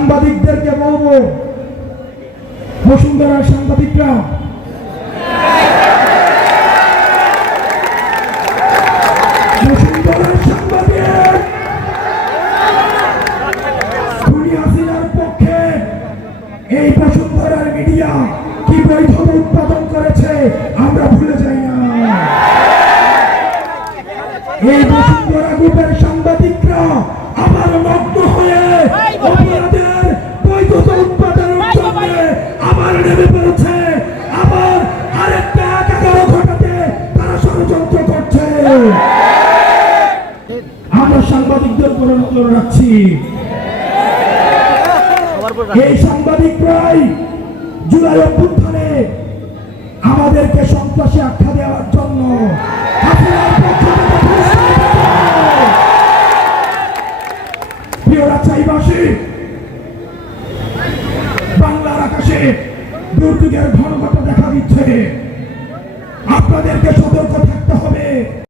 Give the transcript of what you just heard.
সাংবাদিকদেরকে বলবো, বসুন্ধরার সাংবাদিকরা পক্ষে এই বসুন্ধরার মিডিয়া কি বৈধতা উৎপাদন করেছে আমরা ভুলে যাই না। এই বসুন্ধরা গ্রুপের সাংবাদিকরা আবার নগ্ন হয়ে অপরাধের বৈধতা উৎপাদনের জন্য আবার নেমে পড়েছে, আবার আরেকটা একাগার ঘটাতে তারা ষড়যন্ত্র করছে। আমরা সাংবাদিকদের উপর নজর রাখছি। এই সাংবাদিকরাই জুলাই অভ্যুত্থানে আমাদেরকে সন্ত্রাসী আখ্যা দেওয়ার জন্য প্রিয় রাজশাহীবাসী, বাংলার আকাশে দুর্যোগের ঘনঘটা দেখা দিচ্ছে, আপনাদেরকে সতর্ক থাকতে হবে।